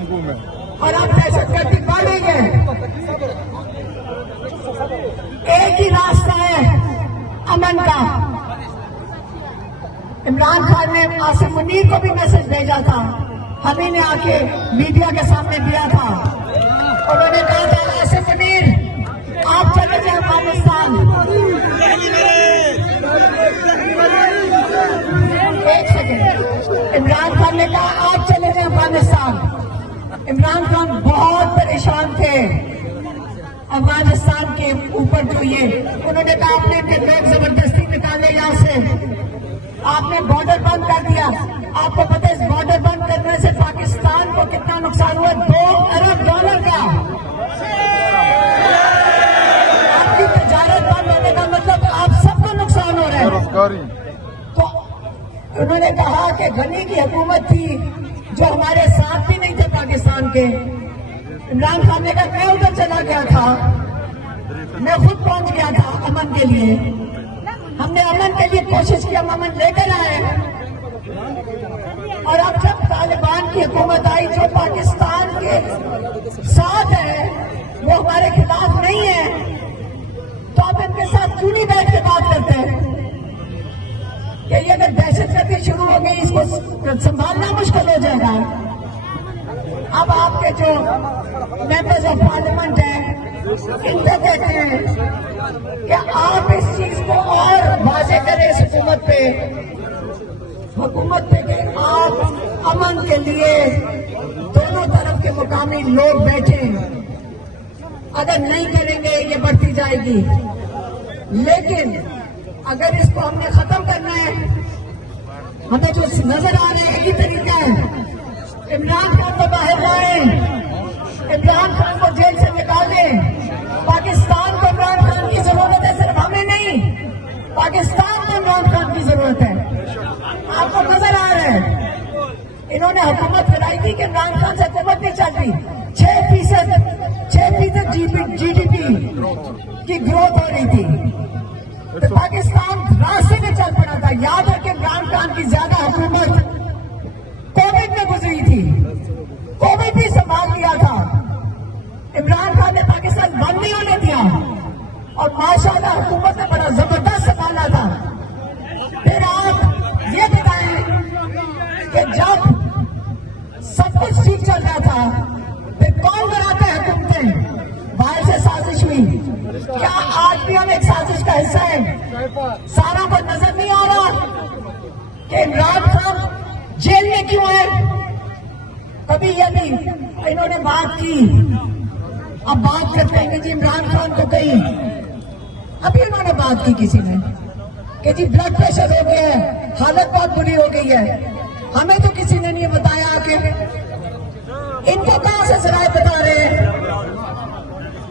और अब दहशतगर्दी बढ़ेंगे। एक ही रास्ता है अमन का। इमरान खान ने आसिम मुनीर को भी मैसेज भेजा था, हमी ने आके मीडिया के सामने दिया था। उन्होंने कहा था आसिम मुनीर आप चले जाए पाकिस्तान। एक सेकेंड, इमरान खान ने कहा आप चले जाए पाकिस्तान। इमरान खान बहुत परेशान थे अफगानिस्तान के ऊपर जो ये उन्होंने कहा आपने इनके लोग जबरदस्ती निकाले यहाँ से, आपने बॉर्डर बंद कर दिया। आपको पता है इस बॉर्डर बंद करने से पाकिस्तान को कितना नुकसान हुआ? $2 अरब का। आपकी तजारत बंद होने का मतलब आप सबको नुकसान हो रहा है। तो उन्होंने कहा कि गनी की हुकूमत थी जो हमारे साथ भी नहीं थे पाकिस्तान के। इमरान खान ने कहा मैं उधर चला गया था, मैं खुद पहुंच गया था अमन के लिए। हमने अमन के लिए कोशिश की, हम अमन लेकर आए। और अब जब तालिबान की हुकूमत आई जो पाकिस्तान के साथ है, वो हमारे खिलाफ नहीं है, तो आप इनके साथ क्यों नहीं बैठ के बात करते हैं कि ये अगर दहशतगर्दी शुरू हो गई इसको संभालना मुश्किल हो जाएगा। अब आपके जो मेंबर्स ऑफ पार्लियामेंट हैं इनको कहते हैं कि आप इस चीज को और वाज़ेह करें इस हुकूमत पे कि आप अमन के लिए दोनों तरफ के मुकामी लोग बैठे। अगर नहीं करेंगे ये बढ़ती जाएगी। लेकिन अगर इसको हमने खत्म करना है, हमें जो नजर आ रहा है एक ही तरीका है, इमरान खान को बाहर लाएं, इमरान खान को जेल से निकालें। पाकिस्तान को इमरान खान की जरूरत है, सिर्फ हमें नहीं, पाकिस्तान को इमरान खान की जरूरत है। आपको नजर आ रहा है इन्होंने हुकूमत कराई थी कि इमरान खान से हुकूमत नहीं चल रही। 6% GDP की ग्रोथ हो रही थी, तो पाकिस्तान रास्ते में चल पड़ा था। याद है कि इमरान खान की ज्यादा हुकूमत कोविड में गुजरी थी, कोविड भी संभाल लिया था। इमरान खान ने पाकिस्तान बंद नहीं होने दिया और माशाल्लाह हुकूमत ने बड़ा जबरदस्त संभाला था। फिर आप ये बताएं कि जब सब कुछ ठीक चल रहा था फिर कौन बनाते हैं हुकूमतें? बाहर से साजिश हुई। क्या आज भी हम एक साजिश का हिस्सा है? सारा को नजर नहीं आ रहा कि इमरान खान जेल में क्यों है? कभी यदि इन्होंने बात की, अब बात करते हैं कि जी इमरान खान को कहीं अभी इन्होंने बात की किसी ने कि जी ब्लड प्रेशर हो गया है, हालत बहुत बुरी हो गई है। हमें तो किसी ने नहीं बताया कि इनको कहां से जराए बता रहे हैं।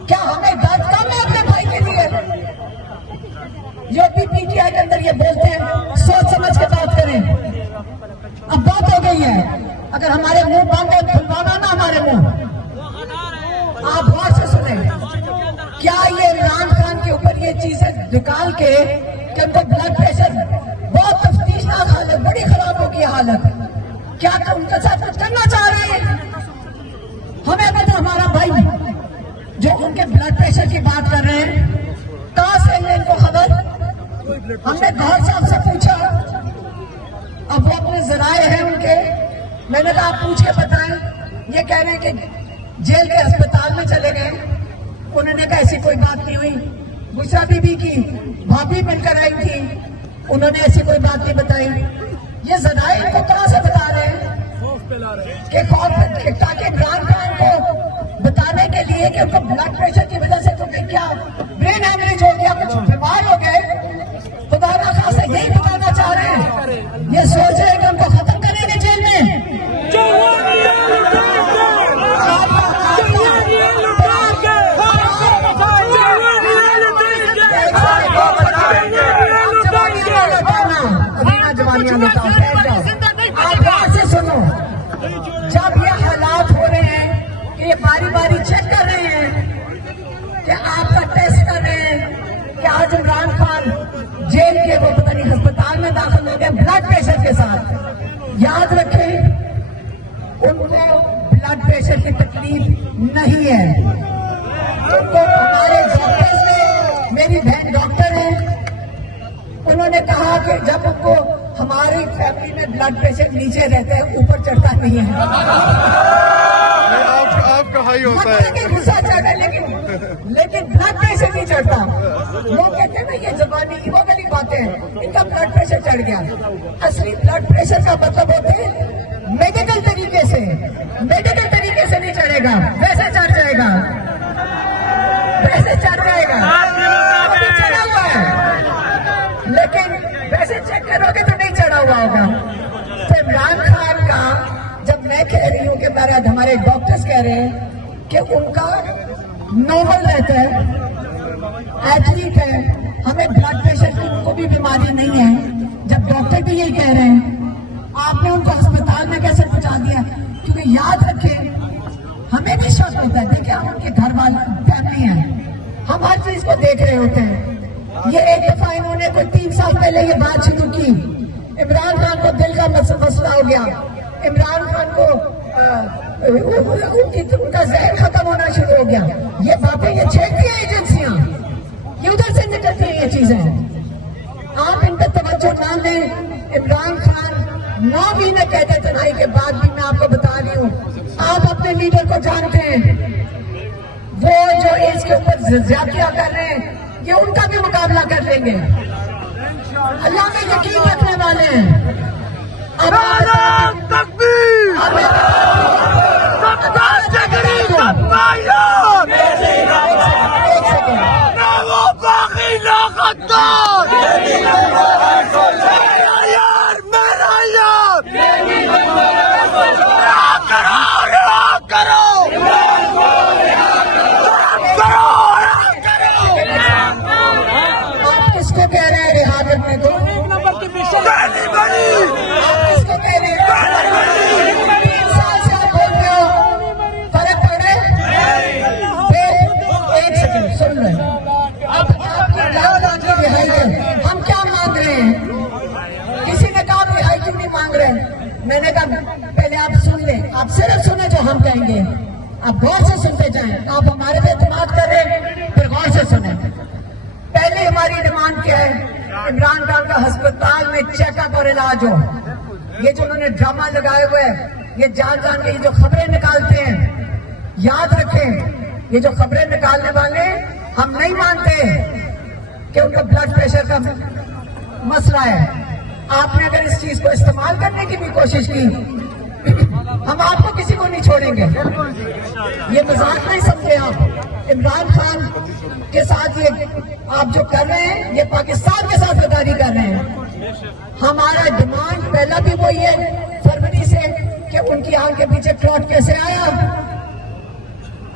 क्या हमें दर्द कम है अपने भाई के लिए? जो भी PTI के अंदर ये बोलते हैं सोच समझ के बात करें। अब बात हो गई है, अगर हमारे मुंह बंद है खुलवाना ना हमारे मुंह। आप गौर से सुने, क्या ये इमरान खान के ऊपर ये चीजें निकाल के कि उनका ब्लड प्रेशर बहुत तफ्तीशनाक हालत, बड़ी खराब हो गई हालत, क्या उनके साथ कुछ करना चाह रहे हैं? हमें पता हमारा भाई जो उनके ब्लड प्रेशर की बात कर रहे हैं, कहां से है इनको खबर? हमने गौर साहब से पूछा, अब वो अपने जराए हैं उनके, मैंने कहा आप पूछ के बताएं। ये कह रहे हैं कि जेल के अस्पताल में चले गए। उन्होंने कहा ऐसी कोई बात नहीं हुई। बुशरा बीबी की भाभी बनकर आई थी, उन्होंने ऐसी कोई बात नहीं बताई। ये जराए इनको कहां से बता रहे हैं कि कौन, ताकि इमरान खान को बताने के लिए कि उनको ब्लड प्रेशर की वजह से तुम्हें क्या ब्रेन हैमरेज हो गया, कुछ बीमार हो गए, खुदा ना खासा यही बताना चाह रहे हैं। ये सोच रहे हैं कि उनको खत्म करेंगे जेल में। आप बात से सुनो, जब ये हालात हो रहे हैं कि ये बारी बारी चेक कर रहे हैं कि आपका टेस्ट कर रहे हैं कि आज इमरान खान जेल के वो पता नहीं अस्पताल में दाखिल हो गए ब्लड प्रेशर के साथ। याद रखें उनको ब्लड प्रेशर की तकलीफ नहीं है। उनको हमारे डॉक्टर्स ने, मेरी बहन डॉक्टर है, उन्होंने कहा कि जब उनको हमारी फैमिली में ब्लड प्रेशर नीचे रहता है, ऊपर चढ़ता नहीं है। आपका हाई होता है, गुस्सा चढ़ता है, लेकिन ब्लड प्रेशर नहीं चढ़ता। लोग कहते हैं ना ये जबानी वो वाली बातें हैं, इनका ब्लड प्रेशर चढ़ गया। असली ब्लड प्रेशर का मतलब होते है मेडिकल तरीके से नहीं चढ़ेगा, वैसे चढ़ जाएगा, वैसे चढ़ जाएगा, चढ़ा हुआ है, लेकिन वैसे चेक करोगे तो नहीं चढ़ा हुआ होगा। तो इमरान खान का, जब मैं कह रही हूँ कि हमारे डॉक्टर्स कह रहे हैं कि उनका नॉर्मल रहता है, एथलीट है, हमें ब्लड प्रेशर की उनको भी बीमारी नहीं है, जब डॉक्टर भी यही कह रहे हैं, आपने उनको अस्पताल में कैसे पहुंचा दिया? क्योंकि याद रखें, हमें भी शक होता है, देखिए हम उनके घर वाले फैमिली हैं, हम हर चीज को देख रहे होते हैं। ये एक दफा इन्होंने कोई 3 साल पहले ये बात शुरू की, इमरान खान को दिल का मसला हो गया, इमरान खान को उनका जहन खत्म होना शुरू हो गया। ये बातें ये छेड़ती है एजेंसियां, ये उधर से निकलती है ये चीजें। आप इन पर तवज्जो ना दें। इमरान खान 9 महीने कहते तनाई के बाद भी, मैं आपको बता रही हूँ, आप अपने लीडर को जानते हैं, वो जो इसके ऊपर ज्यादतियां कर रहे हैं, ये उनका भी मुकाबला कर लेंगे। अल्लाह में यकीन रखने वाले हैं। आप किसको कह रहे हैं रिहा करने को? किसको कह रहे हैं? 3 साल से आप बोल रहे हो, फर्क पड़ रहा है? एक सेकंड सुन रहे हैं, अब आपकी लाल रिहाई है, हम क्या मांग रहे हैं? किसी ने कहा रिहाई क्यों नहीं मांग रहे हैं? मैंने कहा पहले आप सुन लें, आप सिर्फ सुने जो हम कहेंगे, आप गौर से सुनते जाएं। आप हमारे पे एतमाद करें, फिर गौर से सुने। पहले हमारी डिमांड क्या है? इमरान खान का अस्पताल में चेकअप और इलाज हो। ये जो उन्होंने ड्रामा लगाए हुए हैं, ये जान जान के ये जो खबरें निकालते हैं, याद रखें, ये जो खबरें निकालने वाले, हम नहीं मानते कि उनका ब्लड प्रेशर का मसला है। आपने अगर इस चीज को इस्तेमाल करने की भी कोशिश की, हम आपको किसी को नहीं छोड़ेंगे। ये मजाक नहीं समझे आप। इमरान खान के साथ ये आप जो कर रहे हैं, ये पाकिस्तान के साथ गद्दारी कर रहे हैं। हमारा डिमांड पहला भी वही है फरवरी से कि उनकी आंख के पीछे क्लॉट कैसे आया।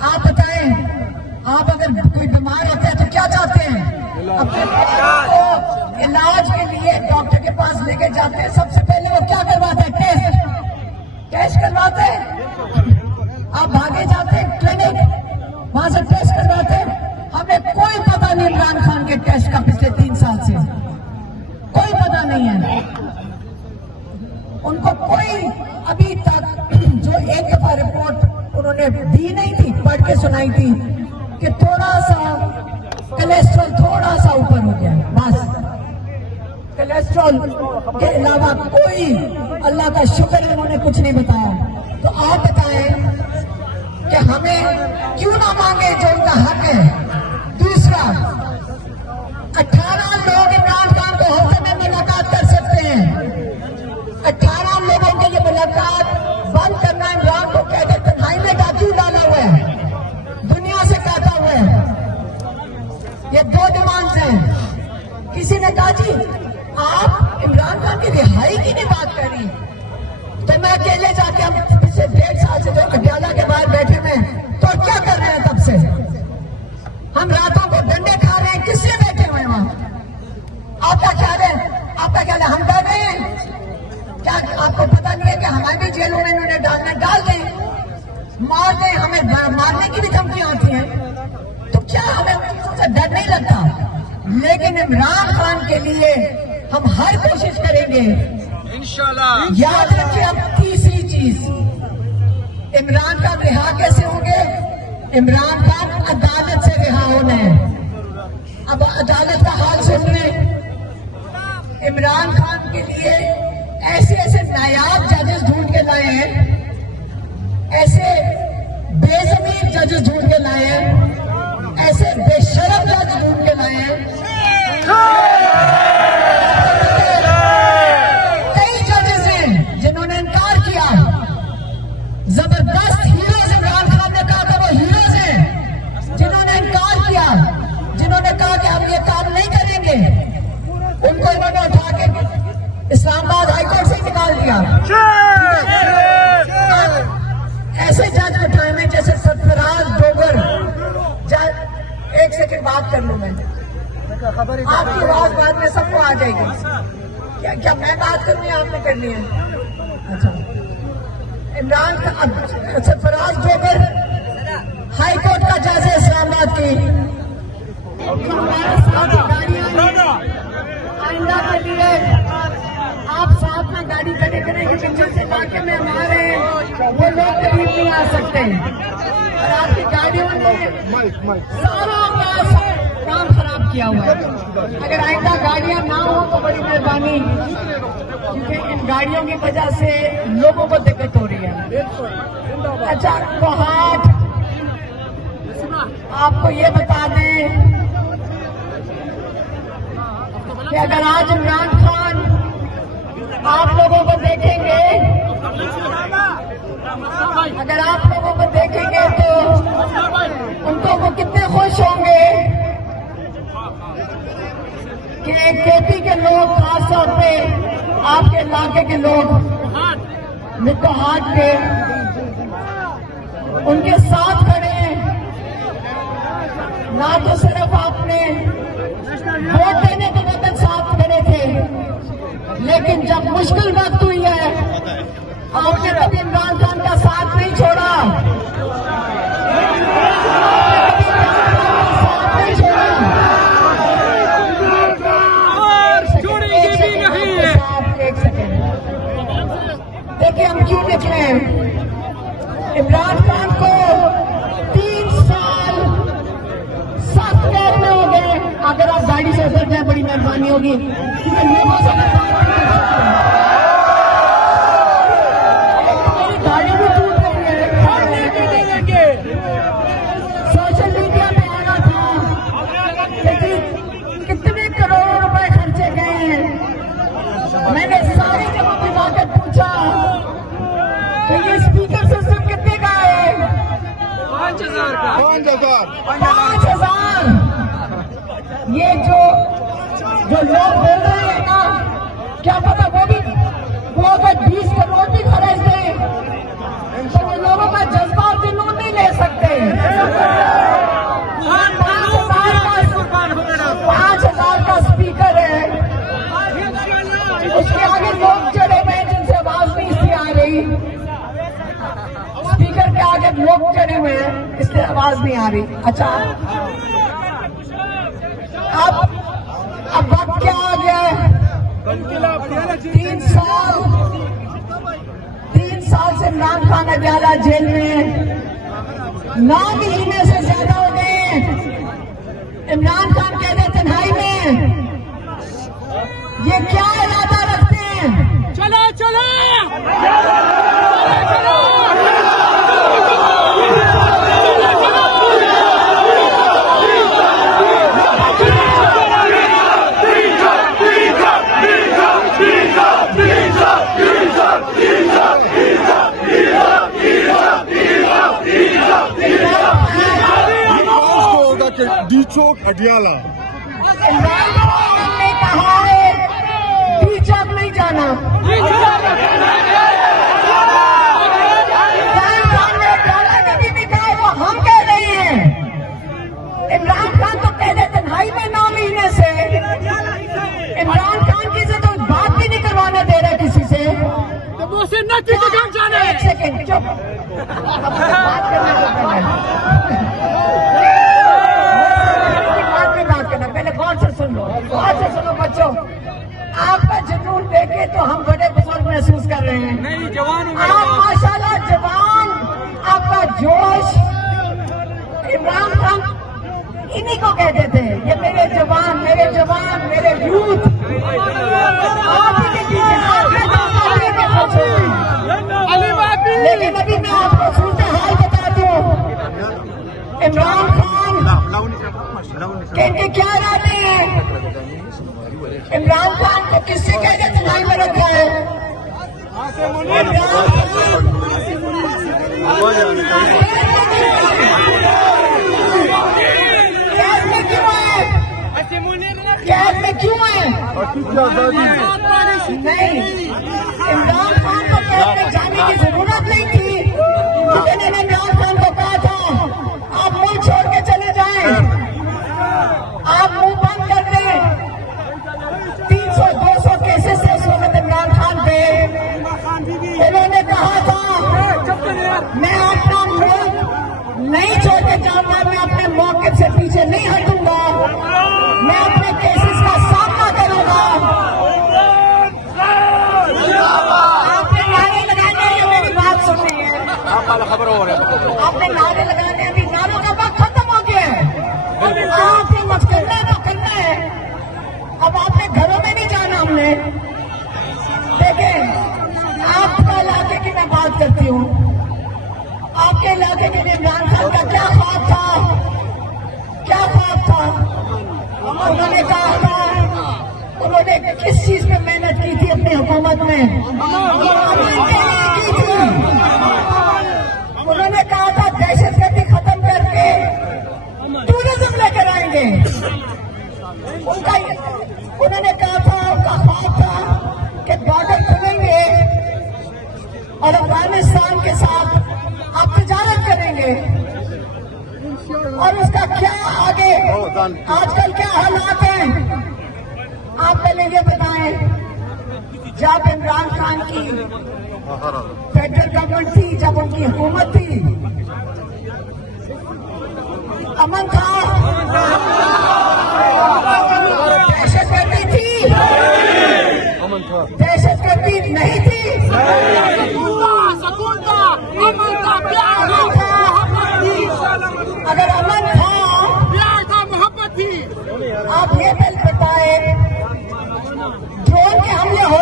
आप बताएं, आप अगर कोई बीमार होता है तो क्या चाहते हैं? अपने को इलाज के लिए डॉक्टर के पास लेके जाते हैं, सबसे पहले वो क्या करवाते हैं? टेस्ट करवाते हैं। आप भागे जाते हैं क्लिनिक, वहां से टेस्ट करवाते हैं। हमें कोई पता नहीं इमरान खान के टेस्ट का पिछले 3 साल से, कोई पता नहीं है उनको। कोई अभी तक जो एक दफा रिपोर्ट उन्होंने दी नहीं थी, पढ़ के सुनाई थी कि थोड़ा सा कोलेस्ट्रॉल थोड़ा सा ऊपर हो गया, बस। कोलेस्ट्रॉल के अलावा कोई, अल्लाह का शुक्र है, उन्होंने कुछ नहीं बताया। तो आप बताएं कि हमें क्यों ना मांगे जो उनका हक है। दूसरा, 18 लोग इमरान खान को हर समय मुलाकात कर सकते हैं। 18 लोगों के लिए मुलाकात बंद करना, इमरान को कहते तन्हाई में डाकू डाला हुआ है, दुनिया से काटा हुआ है। ये 2 डिमांड्स हैं। किसी ने कहा जी आप इमरान खान की रिहाई की नहीं बात करी, तो मैं अकेले जाके, हम पिछले 1.5 साल से जो अड्याला के बाहर बैठे हुए हैं, तो क्या कर रहे हैं? तब से हम रातों को डंडे खा रहे हैं, किससे बैठे हुए हैं वहां? आपका ख्याल है? आपका ख्याल है हम डर रहे हैं? क्या आपको पता नहीं है कि हमारे भी जेलों में इन्होंने डाल दें, मार दें, हमें मारने की भी धमकियां होती हैं, तो क्या हमें डर नहीं लगता? लेकिन इमरान खान के लिए हम हर कोशिश करेंगे इंशाल्लाह। याद रखिए, अब तीसरी चीज, इमरान खान रिहा कैसे होंगे? इमरान खान अदालत से रिहा होने हैं। अब अदालत का हाल सुन लें। इमरान खान के लिए ऐसे ऐसे नायाब जजेस ढूंढ के लाए हैं, ऐसे बेजमीन जजेस ढूंढ के लाए हैं, ऐसे बेशरम जज ढूंढ के लाए हैं। कई जजेस हैं जिन्होंने इनकार किया। जबरदस्त हीरोज इमरान खान ने कहा था वो हीरोज हैं, जिन्होंने इनकार किया, जिन्होंने कहा कि हम ये काम नहीं करेंगे, उनको इन्होंने उठा के इस्लामाबाद हाईकोर्ट से निकाल दिया। ऐसे जज उठाए में जैसे सरफराज डोगर जज। एक सेकंड बात कर लूं मैं, आपकी आवाज बाद में सबको आ जाएगी। क्या मैं बात करूं या आपने करनी है? अच्छा, इमरान सरफराज डोगर हाईकोर्ट का जज है इस्लामाबाद की। हमारे साथ गाड़ियां आइंदा के लिए आप साथ में गाड़ी खड़े करेंगे। जिन से इलाके में हमारे वो लोग करीब नहीं आ सकते और आपकी गाड़ियों ने सारा काम खराब किया हुआ है। अगर आइंदा गाड़ियां ना हो तो बड़ी मेहरबानी, क्योंकि इन गाड़ियों की वजह से लोगों को दिक्कत हो रही है। अच्छा, कोहाट आपको ये बता दें कि अगर आज इमरान खान आप लोगों को देखेंगे, अगर आप लोगों को देखेंगे तो उनको वो कितने खुश होंगे कि केपी के लोग, खासतौर पे आपके इलाके के लोग, कोहाट के, उनके साथ खड़े हैं। ना तो सिर्फ आपने वोट देने के वक्त साथ खड़े थे, लेकिन जब मुश्किल वक्त हुई है आपने कभी इमरान खान का साथ नहीं छोड़ा। एक सेकेंड देखिए, हम क्यों निकले। इमरान खान को 3 साल सख्त कैद में हो गए। अगर आप गाड़ी से उतर जाए बड़ी मेहरबानी होगी, क्योंकि लोगों से गाड़ी भी टूट रही है। सोशल मीडिया पे आना था, लेकिन कितने करोड़ रुपए खर्चे गए हैं। मैंने सारी जगह पे जाकर पूछा कि ये स्पीकर सिस्टम कितने का है? 5,000 का। 5,000। ये जो लोग बोल रहे हैं ना, क्या पता वो अगर 20 करोड़ भी खर्च दें तो वो लोगों का जज्बा दिनों नहीं ले सकते। 5,000 का स्पीकर है, उसके आगे लोग चढ़े हुए हैं जिनसे आवाज नहीं इसलिए आ रही। स्पीकर के आगे लोग चढ़े हुए हैं इसलिए आवाज नहीं आ रही। अच्छा, अब वक्त क्या आ गया है? 3 साल से इमरान खान अडयाला जेल में 9 महीने से ज्यादा हो गए। इमरान खान कहते तन्हाई में ये क्या इरादा रखते हैं? चलो चलो डीचोक अडियाला। इमरान खान ने कहा है डीचोक नहीं जाना। इमरान खान ने अडियाला कभी भी कहा, वो हम कह रहे हैं। इमरान खान तो कहते तन्हाई में 9 महीने से। इमरान खान की से तो बात भी नहीं करवाने दे रहे किसी से। तो वो से न किसी काम जाने। एक सेकेंड चुप, बात करना पहले गौर से सुन लो, गौर से सुनो बच्चों। आपका जुनून देखे तो हम बड़े बुजुर्ग महसूस कर रहे हैं। नहीं, जवान आप माशाल्लाह जवान जोश इमरान खान इन्हीं को कहते थे, ये मेरे जवान, मेरे जवान, मेरे यूथ। आप ही के पीछे लेकिन अभी मैं आपको सूरत हाल बता दूं, इमरान खान के इनके क्या इरादे हैं। इमरान खान को किससे कह के तनाई में रखा है। इमरान खान कैद में क्यों है, कैद में क्यों है। नहीं, इमरान खान को कैद में जाने की जरूरत नहीं थी, लेकिन इन्होंने इमरान खान को कहा था आप मुंह छोड़ के चले जाएं, आप मुंह बंद कर दें। 300-200 केसेस से उस वक्त इमरान खान पे। इन्होंने कहा था मैं अपना मुल्क नहीं छोड़ के जाऊंगा, मैं अपने मौके से पीछे नहीं हटूंगा, मैं अपने केसेस का सामना करूंगा। आपने नारे लगाने हैं, मेरी बात सुन रही है, आपने नारे लगाने हैं, अभी नारों का वक्त खत्म हो गया है। आपने मत करना है तो करना है, अब आपने घरों में नहीं जाना। हमने देखें, आपका इलाके की मैं बात करती हूँ, आपके इलाके के लिए इमरान खान का क्या ख्वाब था, क्या ख्वाब था। उन्होंने कहा था, उन्होंने किस चीज पे मेहनत की थी अपनी हुकूमत में, की थी। उन्होंने कहा था दहशतगर्दी खत्म करके टूरिज्म लेकर आएंगे। उन्होंने कहा था, उनका ख्वाब था कि बॉर्डर खुलेंगे और अफगानिस्तान के साथ आप तिजारत करेंगे। और उसका क्या आगे आजकल क्या हालात हैं, आप पहले ये बताएं। जब इमरान खान की फेडरल गवर्नमेंट थी, जब उनकी हुकूमत थी, अमन था, दहशतगर्दी थी, दहशतगर्दी नहीं थी, अगर अमन था, प्यार था, मोहब्बत थी। आप ये पहले बताए, ड्रोन के हमले हो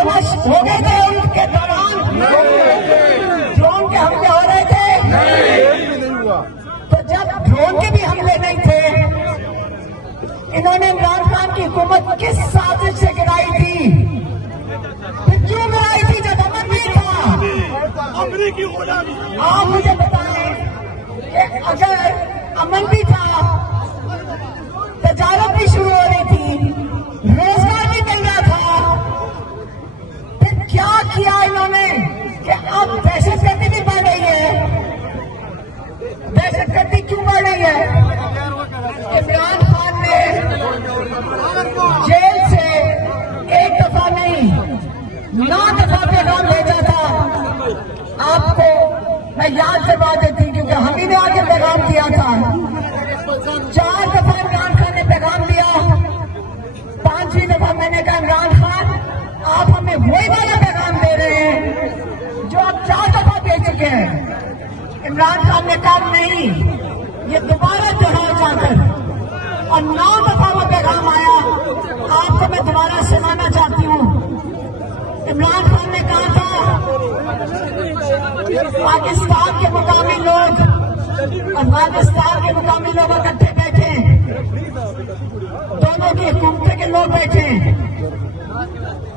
गए थे उनके दौरान, ड्रोन के हमले हो रहे थे, तो जब ड्रोन के भी हमले नहीं थे, इन्होंने इमरान खान की हुकूमत किस साजिश से गिराई थी, फिर क्यों गिराई थी जब अमन भी था। आप मुझे बताएं कि अगर अमन भी था, तजारत भी शुरू हो रही थी, रोजगार भी मिल रहा था, फिर क्या किया इन्होंने कि अब दहशतगर्दी भी बढ़ रही है। दहशतगर्दी क्यों बढ़ रही है। इमरान खान ने जेल से एक दफा नहीं 9 दफा पैगाम भेजा था। आपको मैं याद करवा देती, क्योंकि हम ही ने आगे पैगाम दिया था। 4 दफा इमरान खान ने पैगाम दिया, 5वीं दफा मैंने कहा इमरान खान आप हमें वही वाला पैगाम दे रहे हैं जो आप 4 दफा दे चुके हैं। इमरान खान ने कहा नहीं, ये दोबारा दोहराओ जाकर, और 9 दफा वो पैगाम आया। आपको मैं दोबारा सुनाना चाहती हूँ। इमरान खान ने कहा था पाकिस्तान के मुकामी लोग अफगानिस्तान के मुकामी लोग इकट्ठे बैठे, दोनों की हुकूमत के लोग बैठे,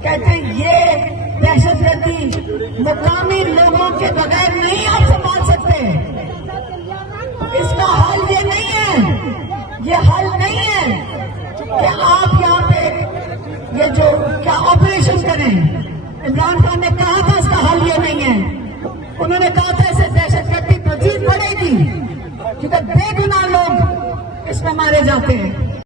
कहते ये दहशतगर्दी मुकामी लोगों के बगैर नहीं आप संभाल सकते। इसका हल ये नहीं है, ये हल नहीं है कि आप यहाँ पे ये जो क्या ऑपरेशन करें। इमरान खान ने कहा था इसका हल ये नहीं है। उन्होंने कहा था इससे दहशतगर्दी मजीद बढ़ेगी, क्योंकि बेगुनाह लोग इसमें मारे जाते हैं।